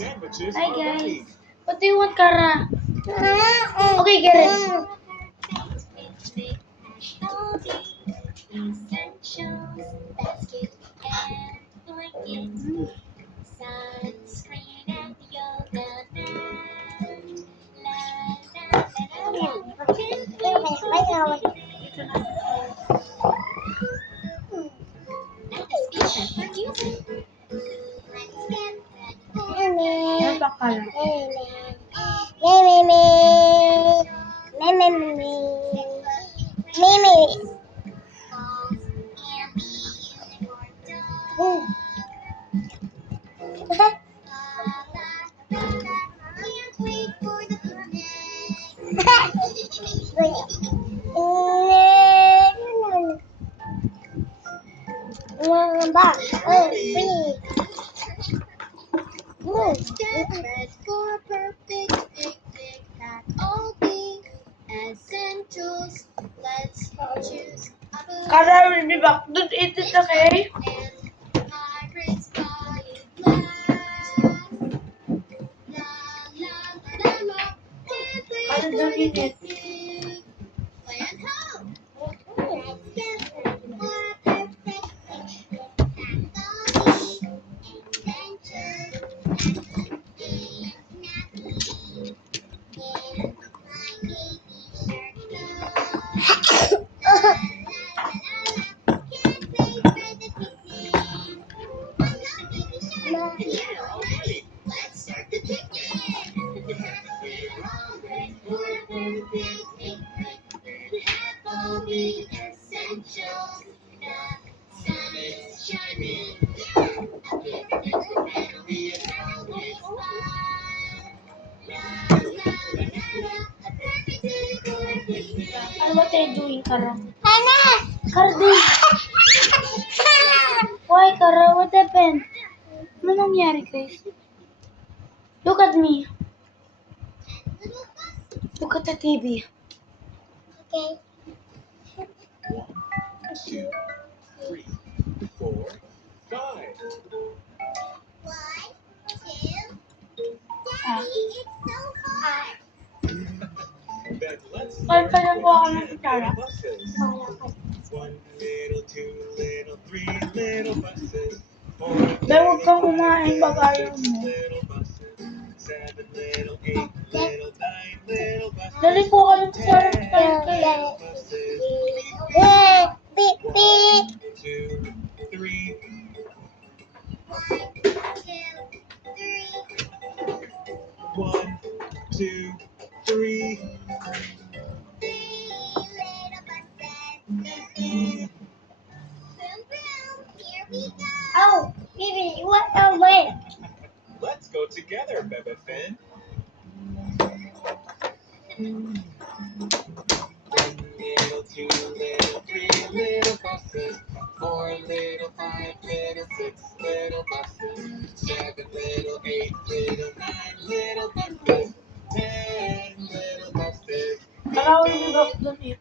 Hi guys. What do you want, Kara? Okay, get it. Ano ba, Kara? Kara will be back. Don't eat it, okay? Kara, don't eat it. What are you doing, Kara? Kara, don't. Why, Kara? What happened? Ano nangyari, guys? Look at me. Look at the TV. Okay. 2, 3, 4, 5. 1, 2. Ah. Daddy, it's so hot. Then let's Kaya pa lang po ako ng kutsara. buses. 1 little, 2 little, 3 little buses. 4 Dahil huwag kang kumain pag ayaw mo. little buses. 7 little, 8 little, 9 little buses. Dali po ka ng kutsara ng kaya. Buses. Beep, beep. 2, 3. 1, 2, 3. Here we go. Oh, baby, what a way. Let's go together, Bebe Finn. 1 little, 2 little, 3 little buses. 4 little, 5 little, 6 little buses. 7 little, 8 little, 9 little buses. 10 little buses. Kara will be back. Don't eat.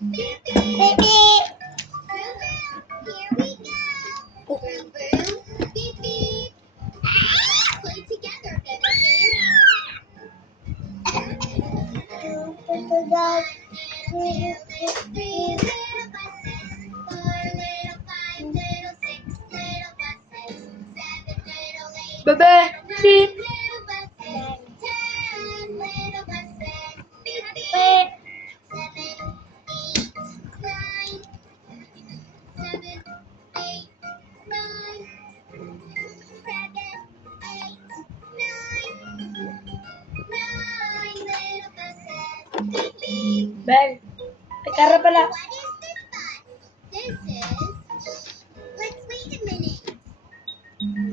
'Beep, beep. Here we go. Boom, boom. Beep, beep. Play together, baby. 1, 2, 3 little buses. 4 little, 5 little, 6 little buses. 7 little, 8 Bebe, sit. little buses. 10 little buses. Beep, beep. 7, 8, 9. 7, 8, 9. 7, 8, 9. 9 little buses. Beep, beep. Bel. Ay, Kara pala. What is this bus? This is. Let's wait a minute. 1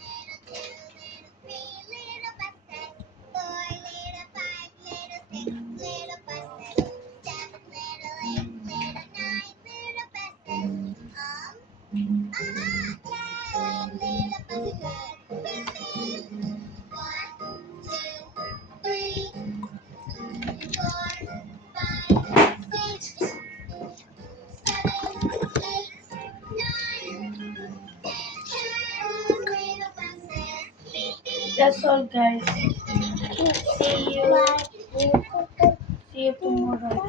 little, 2 little, 3 little buses. 4 little, 5 little, 6 little buses. 7 little, 8 little, 9 little buses. 10 little buses. Beep, beep. 1, That's all, guys. See you. See you tomorrow.